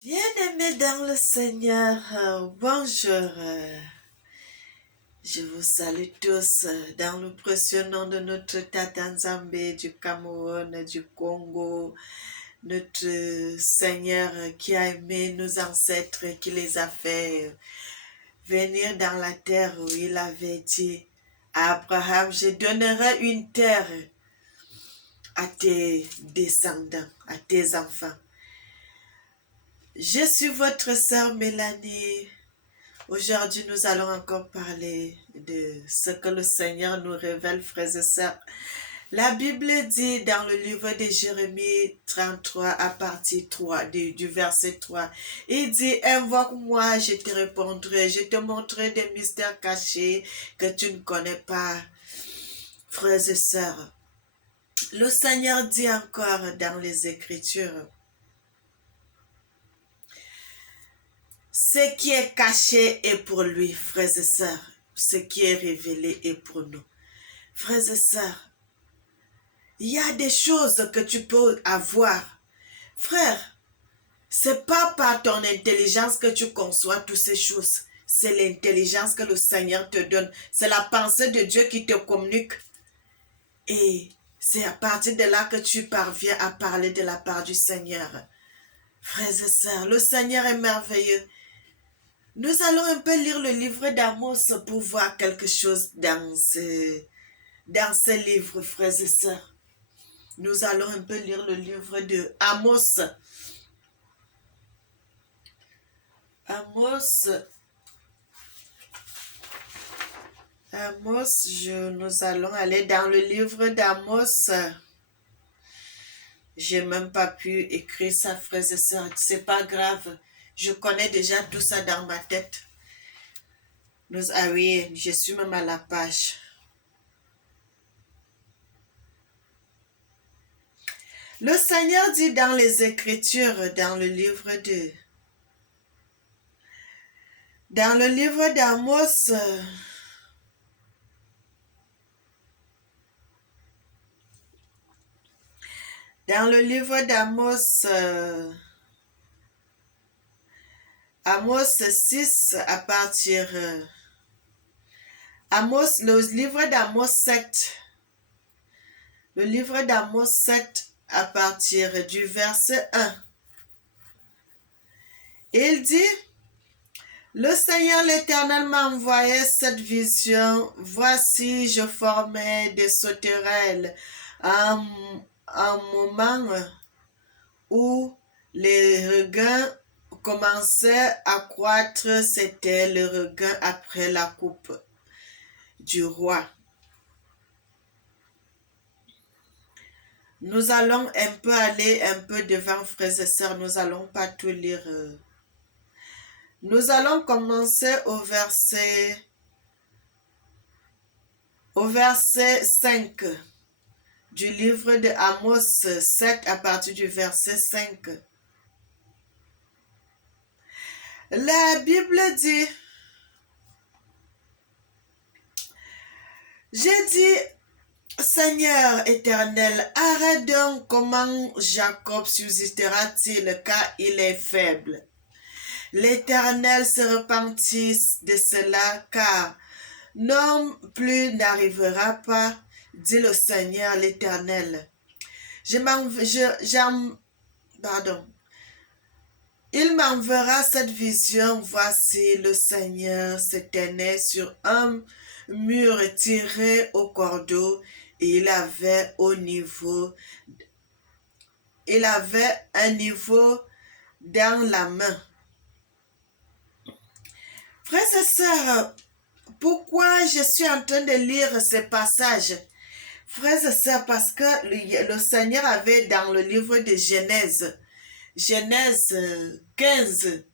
Bien-aimés dans le Seigneur, bonjour. Je vous salue tous dans le précieux nom de notre Tata Nzambe du Cameroun, du Congo, notre Seigneur qui a aimé nos ancêtres et qui les a fait venir dans la terre où il avait dit à Abraham, je donnerai une terre à tes descendants, à tes enfants. Je suis votre sœur Mélanie. Aujourd'hui, nous allons encore parler de ce que le Seigneur nous révèle, frères et sœurs. La Bible dit dans le livre de Jérémie 33 à partir 3, du verset 3, il dit, invoque-moi, je te répondrai, je te montrerai des mystères cachés que tu ne connais pas, frères et sœurs. Le Seigneur dit encore dans les Écritures, ce qui est caché est pour lui, frères et sœurs. Ce qui est révélé est pour nous. Frères et sœurs, il y a des choses que tu peux avoir. Frère, c'est pas par ton intelligence que tu conçois toutes ces choses. C'est l'intelligence que le Seigneur te donne. C'est la pensée de Dieu qui te communique. Et c'est à partir de là que tu parviens à parler de la part du Seigneur. Frères et sœurs, le Seigneur est merveilleux. Nous allons un peu lire le livre d'Amos pour voir quelque chose dans ce livre, frères et sœurs. Nous allons un peu lire le livre de Amos. Nous allons aller dans le livre d'Amos. J'ai même pas pu écrire ça, frères et sœurs. C'est pas grave. Je connais déjà tout ça dans ma tête. Ah oui, je suis même à la page. Le Seigneur dit dans les Écritures, dans le livre d'Amos, dans le livre d'Amos, Amos 6 à partir... le livre d'Amos 7. Le livre d'Amos 7 à partir du verset 1. Il dit, le Seigneur l'Éternel m'a envoyé cette vision. Voici, je formais des sauterelles un moment où les regains commençaient à croître. C'était le regain après la coupe du roi. Nous allons un peu aller un peu devant, frères et sœurs. Nous n'allons pas tout lire. Nous allons commencer au verset 5 du livre de Amos 7 à partir du verset 5. La Bible dit, j'ai dit, Seigneur éternel, arrête donc, comment Jacob subsistera-t-il car il est faible. L'Éternel se repentit de cela car non plus n'arrivera pas, dit le Seigneur l'Éternel. Il m'enverra cette vision. Voici, le Seigneur se tenait sur un mur tiré au cordeau et il avait un niveau dans la main. Frères et sœurs, pourquoi je suis en train de lire ce passage? Frères et sœurs, parce que le Seigneur avait dans le livre de Genèse 15,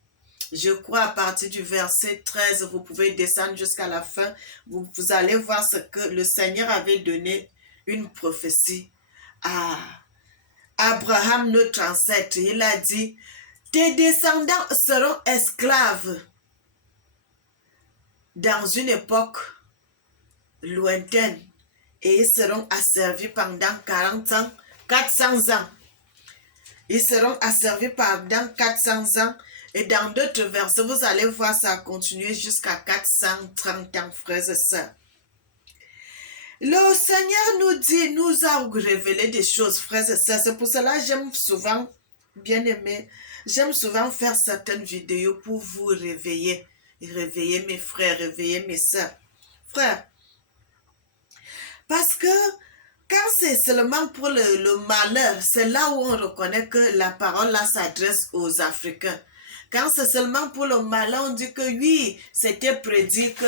je crois à partir du verset 13, vous pouvez descendre jusqu'à la fin, vous allez voir ce que le Seigneur avait donné une prophétie à Abraham, notre ancêtre. Il a dit, tes descendants seront esclaves dans une époque lointaine et ils seront asservis pendant 40 ans, 400 ans. Ils seront asservis pendant 400 ans. Et dans d'autres versets, vous allez voir ça continuer jusqu'à 430 ans, frères et sœurs. Le Seigneur nous dit, nous a révélé des choses, frères et sœurs. C'est pour cela que j'aime souvent, bien aimé, j'aime souvent faire certaines vidéos pour vous réveiller. Réveiller mes frères, réveiller mes sœurs. Frères, parce que quand c'est seulement pour le malheur, c'est là où on reconnaît que la parole là s'adresse aux Africains. Quand c'est seulement pour le malheur, on dit que oui, c'était prédit que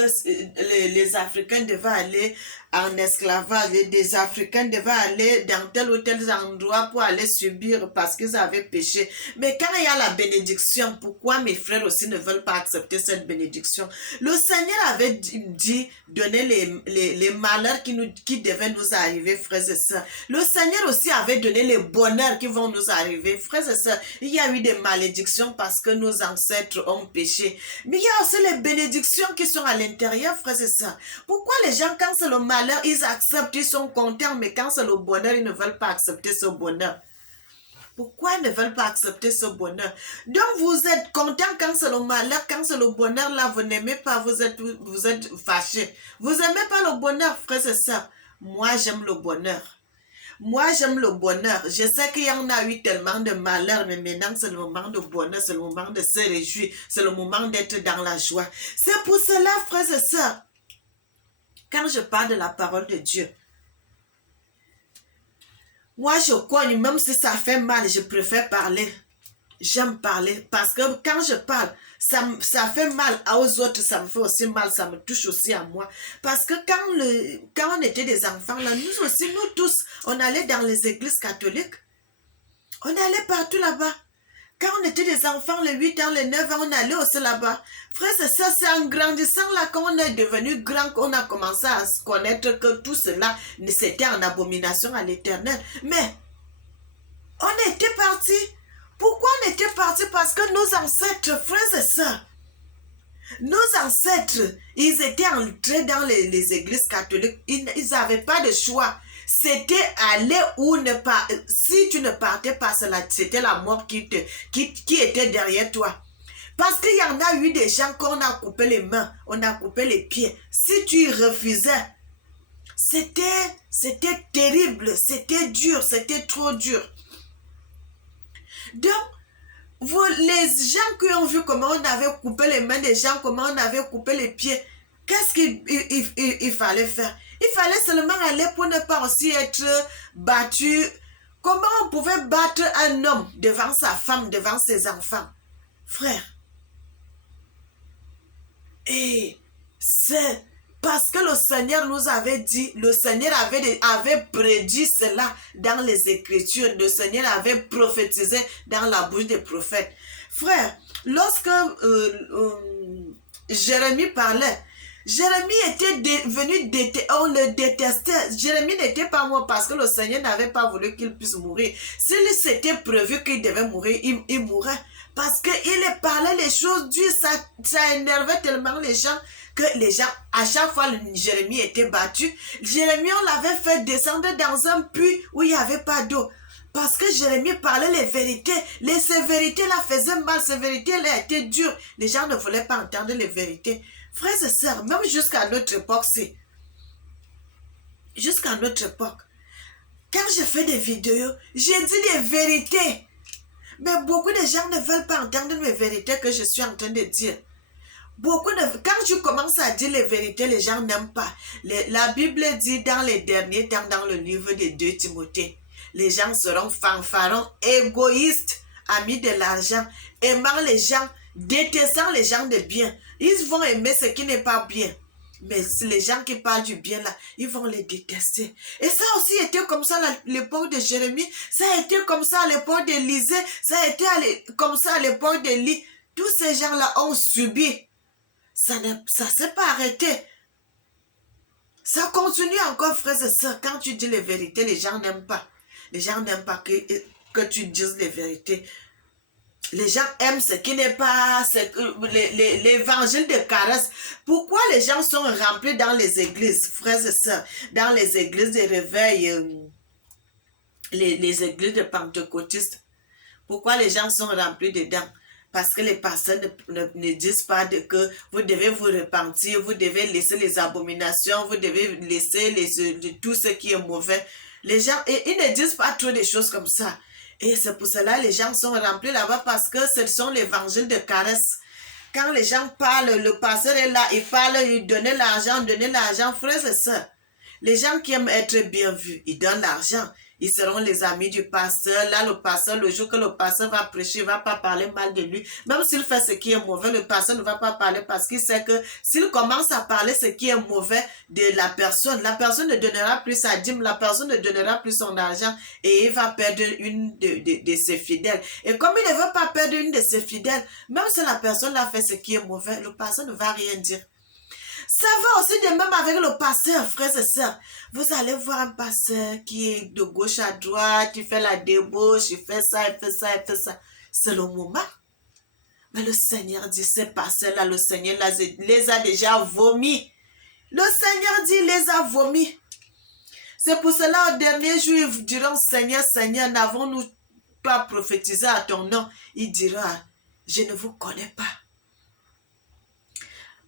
les Africains devaient aller en esclavage. Les Africains devaient aller dans tel ou tel endroit pour aller subir parce qu'ils avaient péché. Mais quand il y a la bénédiction, pourquoi mes frères aussi ne veulent pas accepter cette bénédiction? Le Seigneur avait dit donner les malheurs qui devaient nous arriver, frères et sœurs. Le Seigneur aussi avait donné les bonheurs qui vont nous arriver, frères et sœurs. Il y a eu des malédictions parce que nos ancêtres ont péché. Mais il y a aussi les bénédictions qui sont à l'intérieur, frères et sœurs. Pourquoi les gens, quand c'est le malheur, ils acceptent, ils sont contents, mais quand c'est le bonheur, ils ne veulent pas accepter ce bonheur? Pourquoi ils ne veulent pas accepter ce bonheur? Donc vous êtes content quand c'est le malheur, quand c'est le bonheur, là, vous n'aimez pas, vous êtes fâchés. Vous n'aimez pas le bonheur, frères et sœurs. Moi, j'aime le bonheur. Moi, j'aime le bonheur. Je sais qu'il y en a eu tellement de malheur, mais maintenant, c'est le moment de bonheur, c'est le moment de se réjouir, c'est le moment d'être dans la joie. C'est pour cela, frères et sœurs, quand je parle de la parole de Dieu, moi, je cogne, même si ça fait mal, je préfère parler. J'aime parler parce que quand je parle, ça fait mal aux autres, ça me fait aussi mal, ça me touche aussi à moi. Parce que quand on était des enfants, là, nous aussi, nous tous, on allait dans les églises catholiques. On allait partout là-bas. Quand on était des enfants, les 8 ans, les 9 ans, on allait aussi là-bas. Frère, c'est ça, c'est en grandissant là, quand on est devenu grand, qu'on a commencé à se connaître que tout cela, c'était en abomination à l'Éternel. Mais, on était partis. Pourquoi on était partis? Parce que nos ancêtres, frères et sœurs, nos ancêtres, ils étaient entrés dans les églises catholiques. Ils n'avaient pas de choix. C'était aller ou ne pas. Si tu ne partais pas, c'était la mort qui était derrière toi. Parce qu'il y en a eu des gens qu'on a coupé les mains, on a coupé les pieds. Si tu refusais, c'était terrible, c'était dur, c'était trop dur. Donc, les gens qui ont vu comment on avait coupé les mains des gens, comment on avait coupé les pieds, qu'est-ce qu'il fallait faire? Il fallait seulement aller pour ne pas aussi être battu. Comment on pouvait battre un homme devant sa femme, devant ses enfants? Frère. Et c'est parce que le Seigneur nous avait dit, le Seigneur avait prédit cela dans les Écritures, le Seigneur avait prophétisé dans la bouche des prophètes. Frère, lorsque Jérémie parlait, Jérémie était on le détestait. Jérémie n'était pas mort parce que le Seigneur n'avait pas voulu qu'il puisse mourir. S'il s'était prévu qu'il devait mourir, il mourrait. Parce qu'il parlait les choses dures, ça énervait tellement les gens que les gens, à chaque fois, Jérémie était battu. Jérémie, on l'avait fait descendre dans un puits où il n'y avait pas d'eau. Parce que Jérémie parlait les vérités. Ces vérités-là faisaient mal, ces vérités-là étaient dures. Les gens ne voulaient pas entendre les vérités. Frères et sœurs, même jusqu'à notre époque, jusqu'à notre époque, quand je fais des vidéos, j'ai dit des vérités. Mais beaucoup de gens ne veulent pas entendre mes vérités que je suis en train de dire. Quand tu commences à dire les vérités, les gens n'aiment pas. La Bible dit dans les derniers temps, dans le livre de 2 Timothée, les gens seront fanfarons, égoïstes, amis de l'argent, aimant les gens, détestant les gens de bien. Ils vont aimer ce qui n'est pas bien. Mais les gens qui parlent du bien là, ils vont les détester. Et ça aussi été comme ça à l'époque de Jérémie, ça a été comme ça à l'époque d'Élisée, ça a été comme ça à l'époque d'Élie. Tous ces gens-là ont subi. Ça ne s'est pas arrêté. Ça continue encore, frères et sœurs. Quand tu dis les vérités, les gens n'aiment pas. Les gens n'aiment pas que tu dises les vérités. Les gens aiment ce qui n'est pas l'évangile de caresse. Pourquoi les gens sont remplis dans les églises, frères et sœurs, dans les églises de réveil, les églises de pentecôtistes? Pourquoi les gens sont remplis dedans? Parce que les pasteurs ne disent pas que vous devez vous repentir, vous devez laisser les abominations, vous devez laisser tout ce qui est mauvais. Les gens, et ils ne disent pas trop de choses comme ça. Et c'est pour cela que les gens sont remplis là-bas parce que ce sont l'évangile de caresse. Quand les gens parlent, le pasteur est là, il parle, il donne l'argent, frères et sœurs. Les gens qui aiment être bien vus, ils donnent l'argent. Ils seront les amis du pasteur. Là, le pasteur, le jour que le pasteur va prêcher, il ne va pas parler mal de lui. Même s'il fait ce qui est mauvais, le pasteur ne va pas parler parce qu'il sait que s'il commence à parler ce qui est mauvais de la personne ne donnera plus sa dîme, la personne ne donnera plus son argent et il va perdre une de ses fidèles. Et comme il ne veut pas perdre une de ses fidèles, même si la personne a fait ce qui est mauvais, le pasteur ne va rien dire. Ça va aussi de même avec le pasteur, frères et sœurs. Vous allez voir un pasteur qui est de gauche à droite, il fait la débauche, il fait ça, il fait ça, il fait ça. C'est le moment. Mais le Seigneur dit, ces pasteurs-là, le Seigneur les a déjà vomis. Le Seigneur dit, il les a vomis. C'est pour cela, au dernier jour, ils diront, Seigneur, Seigneur, n'avons-nous pas prophétisé à ton nom? Il dira, je ne vous connais pas.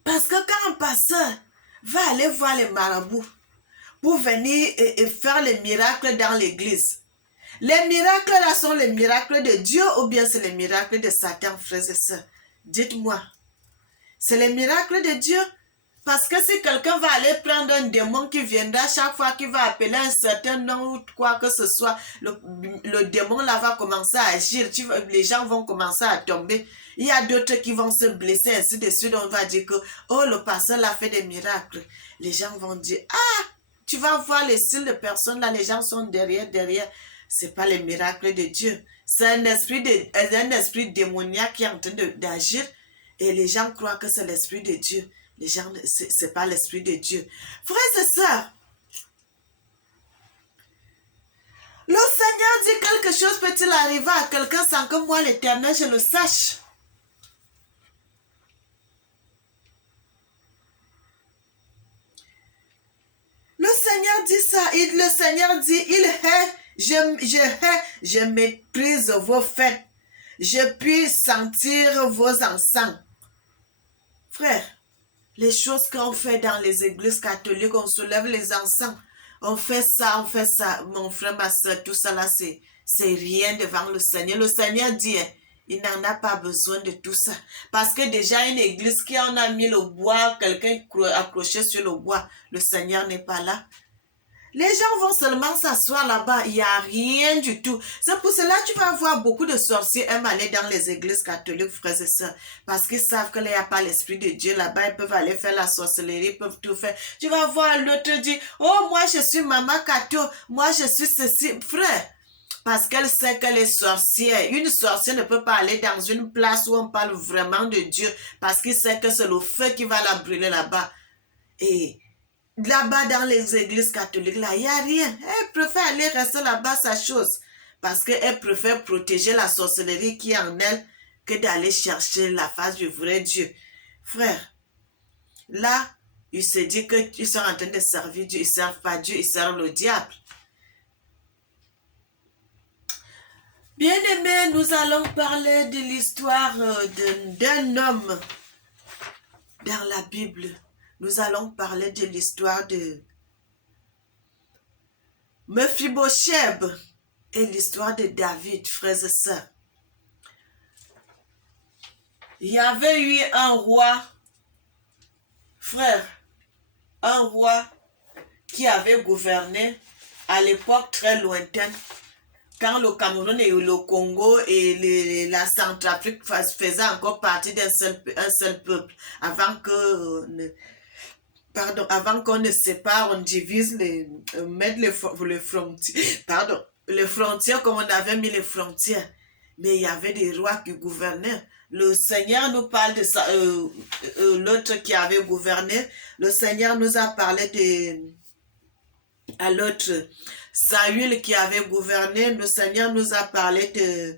Parce que quand un pasteur va aller voir les marabouts pour venir et faire les miracles dans l'église, les miracles là sont les miracles de Dieu ou bien c'est les miracles de Satan, frères et sœurs? Dites-moi, c'est les miracles de Dieu? Parce que si quelqu'un va aller prendre un démon qui viendra chaque fois qu'il va appeler un certain nom ou quoi que ce soit, le démon là va commencer à agir, les gens vont commencer à tomber. Il y a d'autres qui vont se blesser, ainsi de suite. On va dire que, oh, le pasteur a fait des miracles. Les gens vont dire, ah, tu vas voir les styles de personnes là, les gens sont derrière. C'est pas les miracles de Dieu. C'est un esprit démoniaque qui est en train d'agir et les gens croient que c'est l'esprit de Dieu. Les gens, c'est pas l'esprit de Dieu. Frères et sœurs, le Seigneur dit quelque chose peut-il arriver à quelqu'un sans que moi, l'Éternel, je le sache? Le Seigneur dit ça. Le Seigneur dit, il hait, je méprise vos fêtes. Je puis sentir vos encens. Frère, les choses qu'on fait dans les églises catholiques, on soulève les encens. On fait ça. Mon frère, ma soeur, tout ça là, c'est rien devant le Seigneur. Le Seigneur dit, il n'en a pas besoin de tout ça. Parce que déjà, une église qui en a mis le bois, quelqu'un accroché sur le bois, le Seigneur n'est pas là. Les gens vont seulement s'asseoir là-bas, il n'y a rien du tout. C'est pour cela que tu vas voir beaucoup de sorciers aiment aller dans les églises catholiques, frères et sœurs, parce qu'ils savent qu'il n'y a pas l'esprit de Dieu là-bas, ils peuvent aller faire la sorcellerie, ils peuvent tout faire. Tu vas voir l'autre dire, oh, moi je suis maman catho, moi je suis ceci, frère. Parce qu'elle sait qu'elle est sorcière. Une sorcière ne peut pas aller dans une place où on parle vraiment de Dieu, parce qu'il sait que c'est le feu qui va la brûler là-bas. Et là-bas, dans les églises catholiques, là, il n'y a rien. Elle préfère aller rester là-bas, sa chose. Parce qu'elle préfère protéger la sorcellerie qui est en elle que d'aller chercher la face du vrai Dieu. Frère, là, il se dit qu'ils sont en train de servir Dieu. Ils ne servent pas Dieu, ils servent le diable. Bien-aimés, nous allons parler de l'histoire d'un homme dans la Bible. Nous allons parler de l'histoire de Mephibosheth et l'histoire de David, frères et sœurs. Il y avait eu un roi, frère, un roi qui avait gouverné à l'époque très lointaine, quand le Cameroun et le Congo et la Centrafrique faisaient encore partie d'un seul peuple, avant qu'on ne sépare, on divise, mettre les frontières, les frontières comme on avait mis les frontières. Mais il y avait des rois qui gouvernaient. Le Seigneur nous parle de ça, l'autre qui avait gouverné. Le Seigneur nous a parlé à l'autre, Saül qui avait gouverné. Le Seigneur nous a parlé de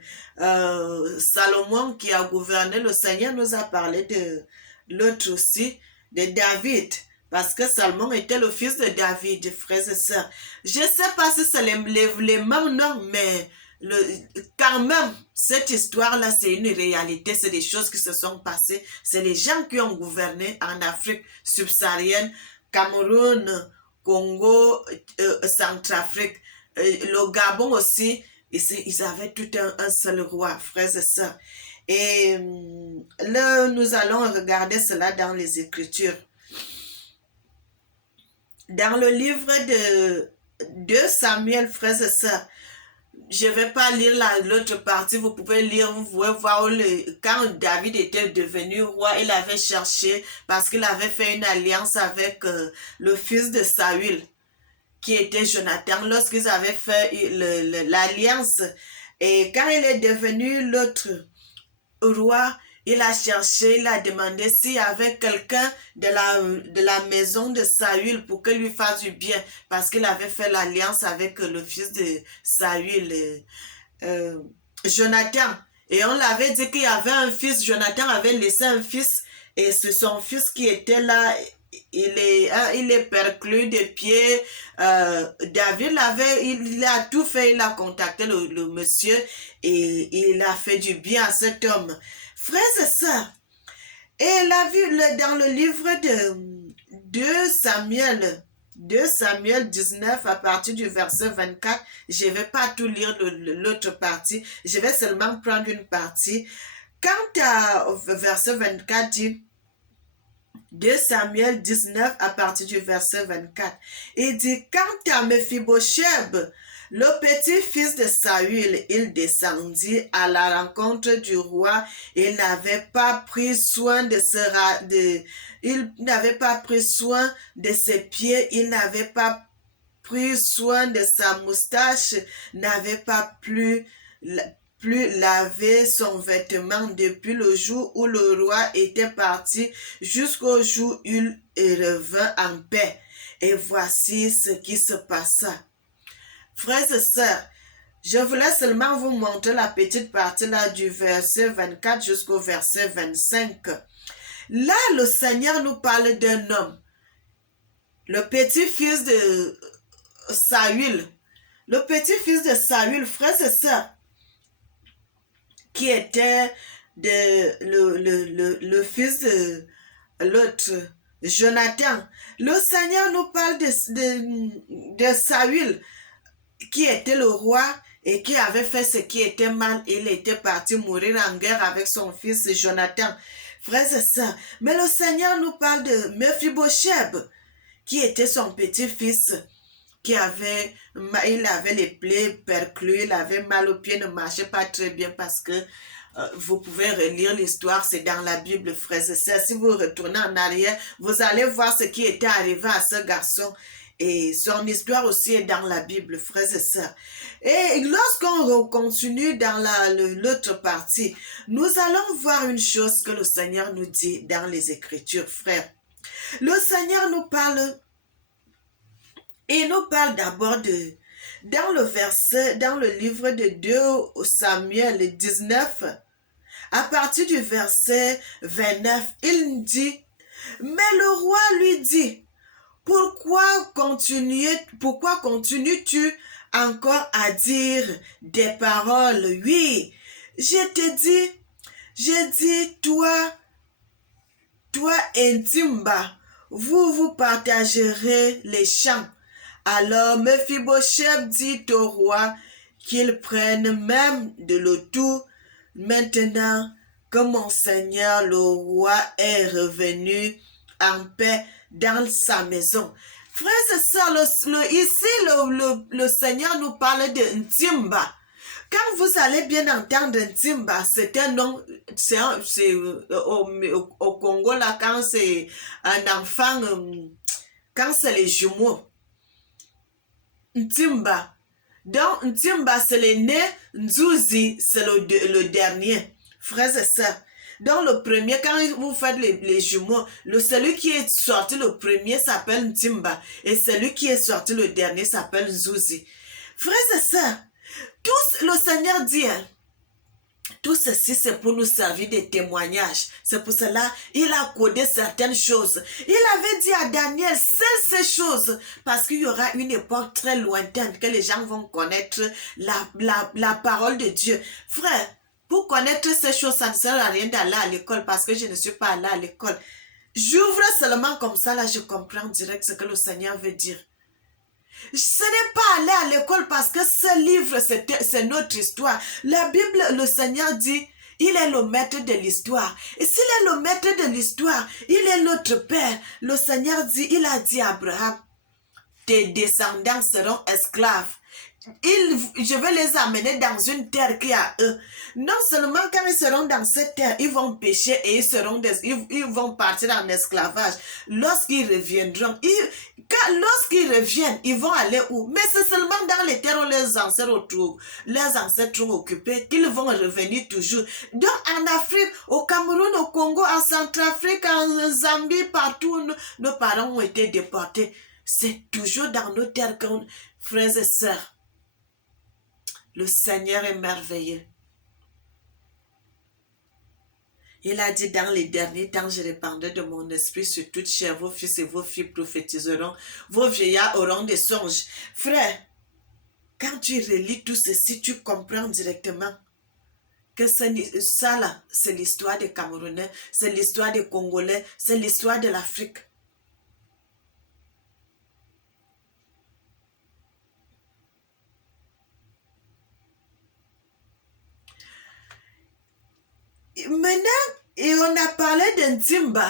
Salomon qui a gouverné. Le Seigneur nous a parlé de l'autre aussi, de David. Parce que Salomon était le fils de David, frères et sœurs. Je ne sais pas si c'est les mêmes noms, mais quand même, cette histoire-là, c'est une réalité, c'est des choses qui se sont passées. C'est les gens qui ont gouverné en Afrique subsaharienne, Cameroun, Congo, Centrafrique, le Gabon aussi. Ils avaient tout un seul roi, frères et sœurs. Et là, nous allons regarder cela dans les Écritures. Dans le livre de Samuel, frères et sœurs, je ne vais pas lire l'autre partie, vous pouvez lire, vous pouvez voir quand David était devenu roi, il avait cherché, parce qu'il avait fait une alliance avec le fils de Saül, qui était Jonathan, lorsqu'ils avaient fait l'alliance. Et quand il est devenu l'autre roi, il a cherché, il a demandé s'il y avait quelqu'un de la maison de Saül pour que lui fasse du bien, parce qu'il avait fait l'alliance avec le fils de Saül, Jonathan. Et on l'avait dit qu'il y avait un fils, Jonathan avait laissé un fils, et c'est son fils qui était là, il est perclus des pieds. David il a tout fait, il a contacté le monsieur et il a fait du bien à cet homme. Frères et sœurs, et dans le livre de Samuel 19 à partir du verset 24, je ne vais pas tout lire l'autre partie, je vais seulement prendre une partie. Quand à verset 24 dit, 2 Samuel 19 à partir du verset 24. Il dit, quant à Mephibosheth, le petit-fils de Saül, il descendit à la rencontre du roi. Il n'avait pas pris soin il n'avait pas pris soin de ses pieds, il n'avait pas pris soin de sa moustache, n'avait pas plus laver son vêtement depuis le jour où le roi était parti jusqu'au jour où il revint en paix. Et voici ce qui se passa. Frères et sœurs, je voulais seulement vous montrer la petite partie là du verset 24 jusqu'au verset 25. Là, le Seigneur nous parle d'un homme, le petit-fils de Saül. Le petit-fils de Saül, frères et sœurs, qui était le fils de l'autre, Jonathan. Le Seigneur nous parle de Saül, qui était le roi et qui avait fait ce qui était mal. Il était parti mourir en guerre avec son fils Jonathan. Frères et sœurs, mais le Seigneur nous parle de Mephibosheth, qui était son petit-fils, il avait les plaies perclues, il avait mal aux pieds, ne marchait pas très bien parce que vous pouvez relire l'histoire, c'est dans la Bible, frères et sœurs. Si vous retournez en arrière, vous allez voir ce qui était arrivé à ce garçon. Et son histoire aussi est dans la Bible, frères et sœurs. Et lorsqu'on continue dans l'autre partie, nous allons voir une chose que le Seigneur nous dit dans les Écritures, frères. Le Seigneur nous parle. Il nous parle d'abord dans le livre de 2 Samuel 19, à partir du verset 29, il dit, mais le roi lui dit, pourquoi continues-tu encore à dire des paroles? Oui, j'ai dit, toi et Timba, vous partagerez les champs. Alors Mephibosheth dit au roi qu'il prenne même de l'autour, maintenant que mon seigneur le roi est revenu en paix dans sa maison. Frères et sœurs, ici le Seigneur nous parle de Ntimba. Quand vous allez bien entendre Ntimba, c'est un nom, au Congo là, quand c'est un enfant, quand c'est les jumeaux. Ntimba. Donc, Ntimba, c'est l'aîné, Nzuzi, c'est le dernier. Frères et sœurs. Donc, le premier, quand vous faites les jumeaux, celui qui est sorti le premier s'appelle Ntimba. Et celui qui est sorti le dernier s'appelle Nzuzi. Frères et sœurs, tous, le Seigneur dit, Tout ceci, c'est pour nous servir de témoignage. C'est pour cela il a codé certaines choses. Il avait dit à Daniel, c'est ces choses, parce qu'il y aura une époque très lointaine que les gens vont connaître la parole de Dieu. Frère, pour connaître ces choses, ça ne sert à rien d'aller à l'école, parce que je ne suis pas allée à l'école. J'ouvre seulement comme ça, là, je comprends direct ce que le Seigneur veut dire. Ce n'est pas aller à l'école parce que ce livre, c'est notre histoire. La Bible, le Seigneur dit, il est le maître de l'histoire. Et s'il est le maître de l'histoire, il est notre Père. Le Seigneur dit, il a dit à Abraham, tes descendants seront esclaves. Je vais les amener dans une terre qui est à eux. Non seulement quand ils seront dans cette terre, ils vont pécher et ils vont partir en esclavage. Lorsqu'ils reviendront, lorsqu'ils reviennent, ils vont aller où? Mais c'est seulement dans les terres où leurs ancêtres ont occupé qu'ils vont revenir toujours. Donc en Afrique, au Cameroun, au Congo, en Centrafrique, en Zambie, partout, nos parents ont été déportés. C'est toujours dans nos terres, frères et sœurs. Le Seigneur est merveilleux. Il a dit, dans les derniers temps, je répandrai de mon esprit sur toute chair. Vos fils et vos filles prophétiseront. Vos vieillards auront des songes. Frère, quand tu relis tout ceci, tu comprends directement que ça là, c'est l'histoire des Camerounais, c'est l'histoire des Congolais, c'est l'histoire de l'Afrique. Maintenant, et on a parlé d'un Timba.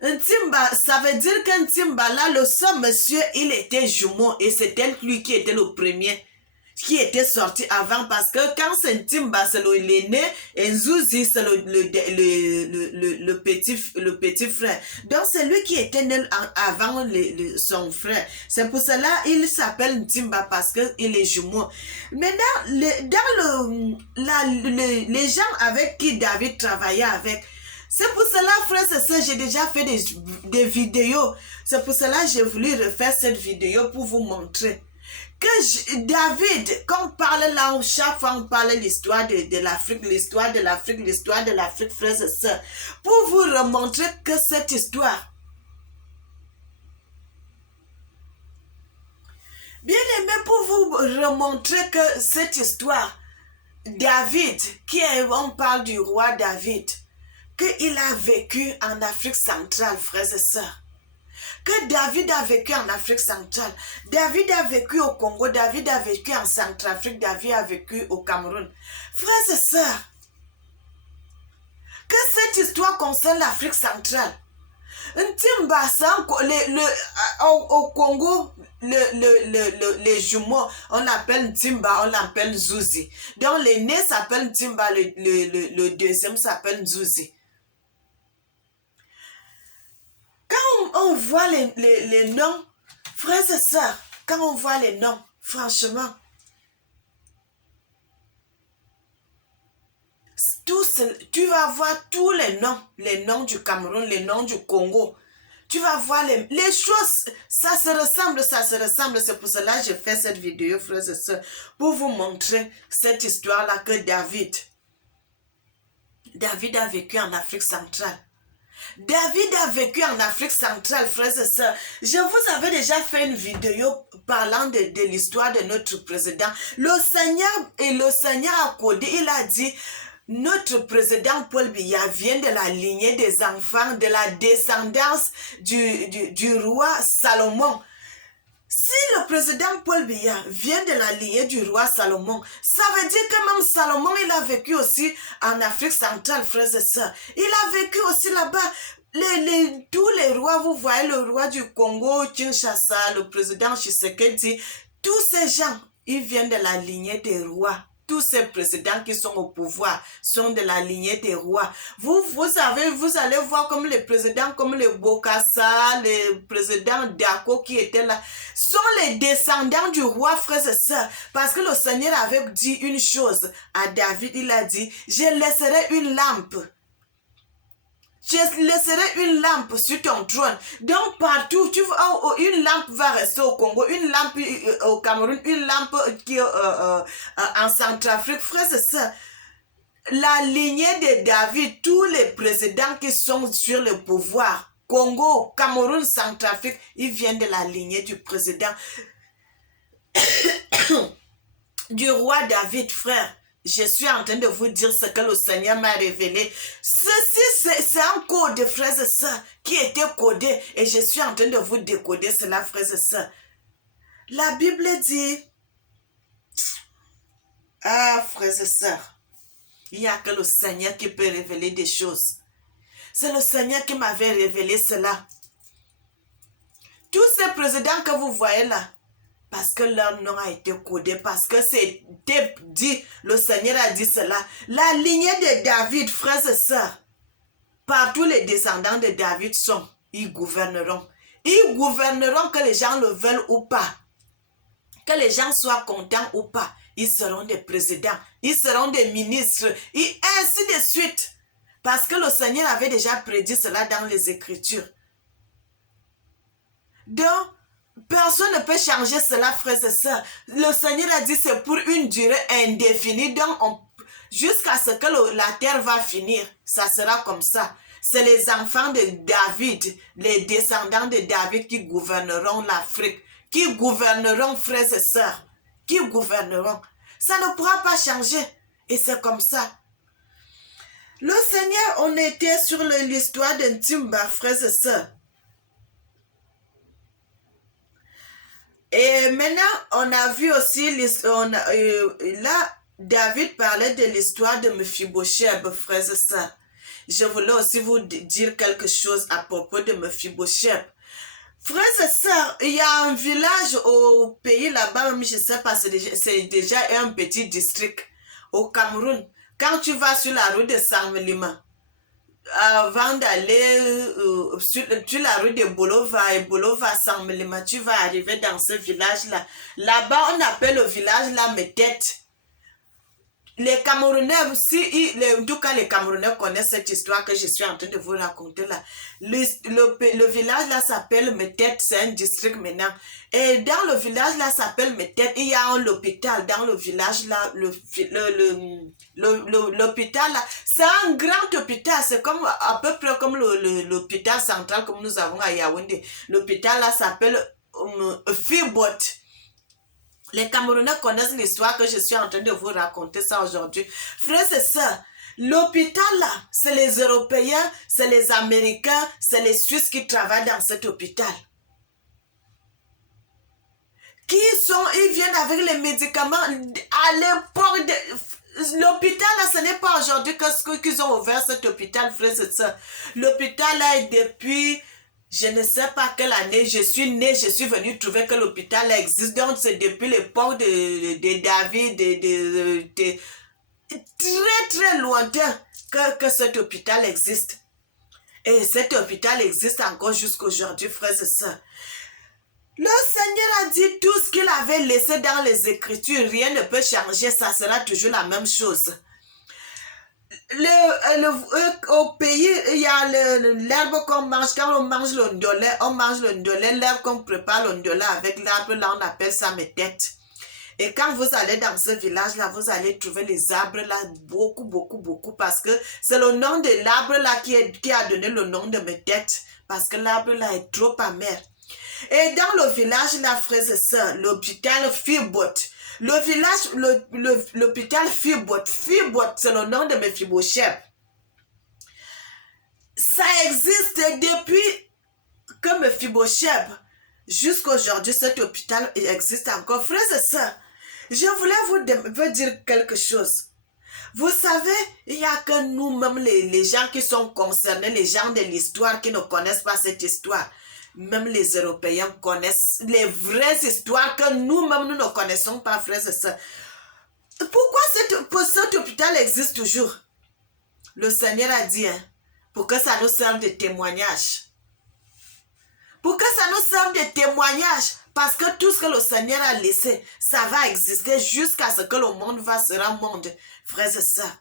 Un Timba, ça veut dire qu'un Timba, là, ce monsieur, il était jumeau et c'était lui qui était le premier qui était sorti avant parce que quand c'est Timba, c'est l'aîné et Nzuzi, c'est le petit frère. Donc, c'est lui qui était né avant son frère. C'est pour cela il s'appelle Timba parce qu'il est jumeau. Maintenant, les gens avec qui David travaillait avec, c'est pour cela, frère, c'est ça, j'ai déjà fait des vidéos. C'est pour cela que j'ai voulu refaire cette vidéo pour vous montrer que David, quand on parle là, chaque fois on parle de l'histoire de l'Afrique, l'histoire de l'Afrique, l'histoire de l'Afrique, frères et sœurs, pour vous remontrer que cette histoire, bien aimé, pour vous remontrer que cette histoire, David, on parle du roi David, qu'il a vécu en Afrique centrale, frères et sœurs. Que David a vécu en Afrique centrale, David a vécu au Congo, David a vécu en Centrafrique, David a vécu au Cameroun. Frères et sœurs, que cette histoire concerne l'Afrique centrale. Ntimba, au Congo, les jumeaux, on l'appelle Ntimba, on l'appelle Nzuzi. Donc l'aîné s'appelle Ntimba, le deuxième s'appelle Nzuzi. Quand on voit les noms, frères et sœurs, quand on voit les noms, franchement, tu vas voir tous les noms du Cameroun, les noms du Congo. Tu vas voir les choses, ça se ressemble. C'est pour cela que j'ai fait cette vidéo, frères et sœurs, pour vous montrer cette histoire-là que David a vécu en Afrique centrale. David a vécu en Afrique centrale, frères et sœurs. Je vous avais déjà fait une vidéo parlant de l'histoire de notre président. Le Seigneur a codé, il a dit, notre président Paul Biya vient de la lignée des enfants, de la descendance du roi Salomon. Si le président Paul Biya vient de la lignée du roi Salomon, ça veut dire que même Salomon, il a vécu aussi en Afrique centrale, frères et sœurs. Il a vécu aussi là-bas. Tous les rois, vous voyez le roi du Congo, Kinshasa, le président Tshisekedi, tous ces gens, ils viennent de la lignée des rois. Tous ces présidents qui sont au pouvoir sont de la lignée des rois. Vous allez voir comme les présidents comme le Bokassa, les présidents Dako qui étaient là, sont les descendants du roi, frères et sœurs. Parce que le Seigneur avait dit une chose à David, il a dit, je laisserai une lampe. Je laisserai une lampe sur ton trône. Donc partout, une lampe va rester au Congo, une lampe au Cameroun, une lampe qui en Centrafrique. Frères et sœurs, la lignée de David, tous les présidents qui sont sur le pouvoir, Congo, Cameroun, Centrafrique, ils viennent de la lignée du président, du roi David, frère. Je suis en train de vous dire ce que le Seigneur m'a révélé. Ceci, c'est un code, frères et sœurs, qui était codé. Et je suis en train de vous décoder cela, frères et sœurs. La Bible dit, ah, frères et sœurs, il n'y a que le Seigneur qui peut révéler des choses. C'est le Seigneur qui m'avait révélé cela. Tous ces présidents que vous voyez là, parce que leur nom a été codé, parce que c'était dit, le Seigneur a dit cela. La lignée de David, frères et sœurs, partout les descendants de David sont, ils gouverneront. Ils gouverneront que les gens le veulent ou pas. Que les gens soient contents ou pas. Ils seront des présidents, ils seront des ministres, et ainsi de suite. Parce que le Seigneur avait déjà prédit cela dans les Écritures. Donc, personne ne peut changer cela, frères et sœurs. Le Seigneur a dit c'est pour une durée indéfinie. Donc, jusqu'à ce que la terre va finir, ça sera comme ça. C'est les enfants de David, les descendants de David qui gouverneront l'Afrique, qui gouverneront, frères et sœurs, qui gouverneront. Ça ne pourra pas changer. Et c'est comme ça. Le Seigneur, on était sur l'histoire de Ntimba, frères et sœurs. Et maintenant, on a vu aussi, là, David parlait de l'histoire de Mephibosheth, frères et sœurs. Je voulais aussi vous dire quelque chose à propos de Mephibosheth. Frères et sœurs, il y a un village au pays là-bas, je ne sais pas, c'est déjà un petit district au Cameroun. Quand tu vas sur la route de Samelima, avant d'aller sur la rue de Bolova et Bolova Samelima, tu vas arriver dans ce village-là. Là-bas, on appelle le village là Metet. Les Camerounais, en tout cas les Camerounais connaissent cette histoire que je suis en train de vous raconter là. Le village là s'appelle Metet, c'est un district maintenant. Et dans le village là s'appelle Metet, il y a un hôpital dans le village là. L'hôpital là, c'est un grand hôpital, c'est comme à peu près comme l'hôpital central comme nous avons à Yaoundé. L'hôpital là s'appelle Fibot. Les Camerounais connaissent l'histoire que je suis en train de vous raconter ça aujourd'hui. Frères et sœurs, l'hôpital là, c'est les Européens, c'est les Américains, c'est les Suisses qui travaillent dans cet hôpital. Ils viennent avec les médicaments à l'époque de... L'hôpital là, ce n'est pas aujourd'hui qu'ils ont ouvert cet hôpital, frères et sœurs. L'hôpital là est depuis... Je ne sais pas quelle année je suis née, je suis venue trouver que l'hôpital existe. Donc, c'est depuis l'époque de David, très très lointain que cet hôpital existe. Et cet hôpital existe encore jusqu'aujourd'hui, frères et sœurs. Le Seigneur a dit tout ce qu'il avait laissé dans les Écritures, rien ne peut changer, ça sera toujours la même chose. Au pays, il y a l'herbe qu'on mange. Quand on mange le ndolé, l'herbe qu'on prépare le ndolé avec l'arbre, là, on appelle ça mes têtes. Et quand vous allez dans ce village-là, vous allez trouver les arbres là, beaucoup, parce que c'est le nom de l'arbre là qui a donné le nom de mes têtes, parce que l'arbre là est trop amer. Et dans le village là, frères et sœurs, l'hôpital Fibot, l'hôpital Fibot, c'est le nom de Mephibosheth. Ça existe depuis que Mephibosheth, jusqu'à aujourd'hui, cet hôpital existe encore. Frères et sœurs, je voulais vous dire quelque chose. Vous savez, il n'y a que nous-mêmes, les gens qui sont concernés, les gens de l'histoire qui ne connaissent pas cette histoire. Même les Européens connaissent les vraies histoires que nous-mêmes, nous ne connaissons pas, frères et sœurs. Pourquoi cet hôpital existe toujours? Le Seigneur a dit, hein, pour que ça nous serve de témoignage. Pour que ça nous serve de témoignage. Parce que tout ce que le Seigneur a laissé, ça va exister jusqu'à ce que le monde sera monde, frères et sœurs.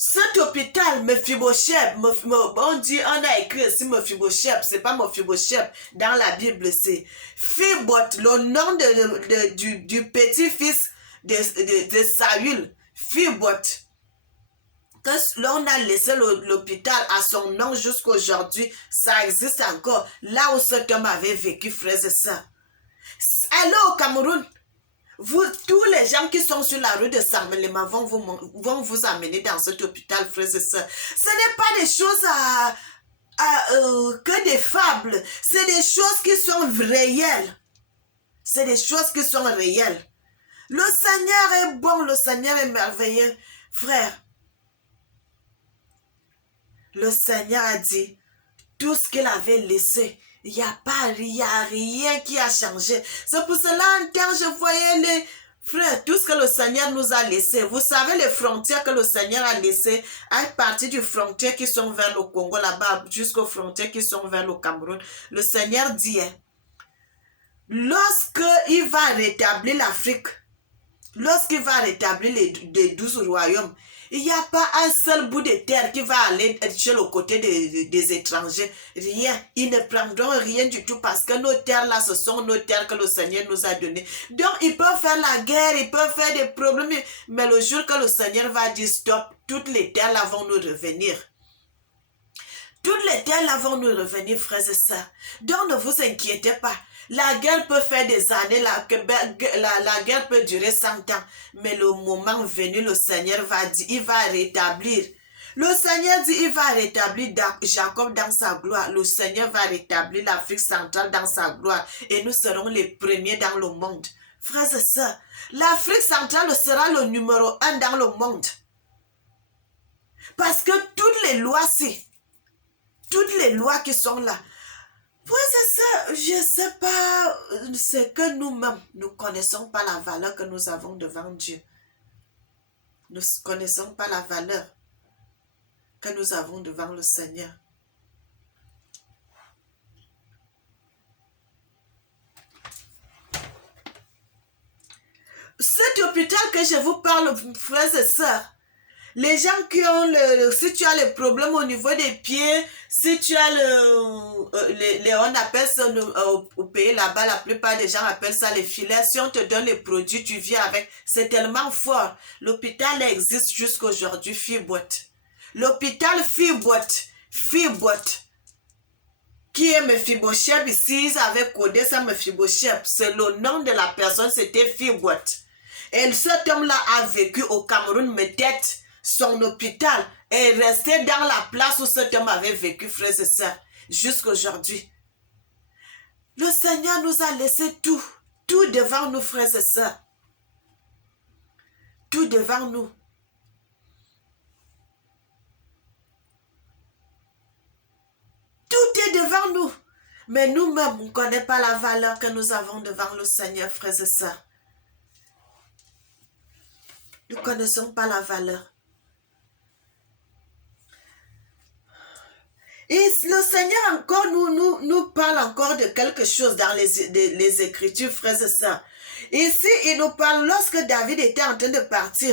Cet hôpital, Mephibosheth, on a écrit ici Mephibosheth, c'est pas Mephibosheth, dans la Bible, c'est Fibot, le nom du petit-fils de Saül. Fibotte, que l'on a laissé l'hôpital à son nom jusqu'à aujourd'hui, ça existe encore, là où cet homme avait vécu, frères et sœurs. Allez au Cameroun, vous, tous les gens qui sont sur la rue de Samelema vont vous amener dans cet hôpital, frères et sœurs. Ce n'est pas des choses que des fables, c'est des choses qui sont réelles. C'est des choses qui sont réelles. Le Seigneur est bon, le Seigneur est merveilleux. Frère, le Seigneur a dit, tout ce qu'il avait laissé, il n'y a rien qui a changé. C'est pour cela, en temps, je voyais les frères, tout ce que le Seigneur nous a laissé. Vous savez, les frontières que le Seigneur a laissées, à partir des frontières qui sont vers le Congo, là-bas, jusqu'aux frontières qui sont vers le Cameroun. Le Seigneur dit, lorsqu'il va rétablir l'Afrique, lorsqu'il va rétablir les 12 royaumes, il n'y a pas un seul bout de terre qui va aller chez le côté des étrangers. Rien. Ils ne prendront rien du tout parce que nos terres là, ce sont nos terres que le Seigneur nous a données. Donc, ils peuvent faire la guerre, ils peuvent faire des problèmes. Mais le jour que le Seigneur va dire stop, toutes les terres là vont nous revenir. Toutes les terres là vont nous revenir, frères et sœurs. Donc, ne vous inquiétez pas. La guerre peut faire des années, la guerre peut durer 100 ans. Mais le moment venu, le Seigneur va dire, il va rétablir. Le Seigneur dit, il va rétablir Jacob dans sa gloire. Le Seigneur va rétablir l'Afrique centrale dans sa gloire. Et nous serons les premiers dans le monde. Frères et sœurs, l'Afrique centrale sera le numéro 1 dans le monde. Parce que toutes les lois qui sont là, frères et sœurs, je ne sais pas, c'est que nous-mêmes, nous ne connaissons pas la valeur que nous avons devant Dieu. Nous ne connaissons pas la valeur que nous avons devant le Seigneur. Cet hôpital que je vous parle, frères et sœurs, les gens qui ont si tu as les problèmes au niveau des pieds, si tu as on appelle ça au pays là-bas, la plupart des gens appellent ça les filets. Si on te donne les produits, tu viens avec. C'est tellement fort. L'hôpital existe jusqu'à aujourd'hui, Fibotte. L'hôpital Fibotte, qui est Mephibosheth ici, ils avaient codé ça Mephibosheth. C'est le nom de la personne, c'était Fibotte. Et cet homme-là a vécu au Cameroun, mais tête. Son hôpital est resté dans la place où cet homme avait vécu, frères et sœurs, jusqu'à aujourd'hui. Le Seigneur nous a laissé tout devant nous, frères et sœurs. Tout devant nous. Tout est devant nous. Mais nous-mêmes, on ne connaît pas la valeur que nous avons devant le Seigneur, frères et sœurs. Nous ne connaissons pas la valeur. Et le Seigneur encore nous parle encore de quelque chose dans les Écritures, frères et sœurs. Ici, il nous parle lorsque David était en train de partir.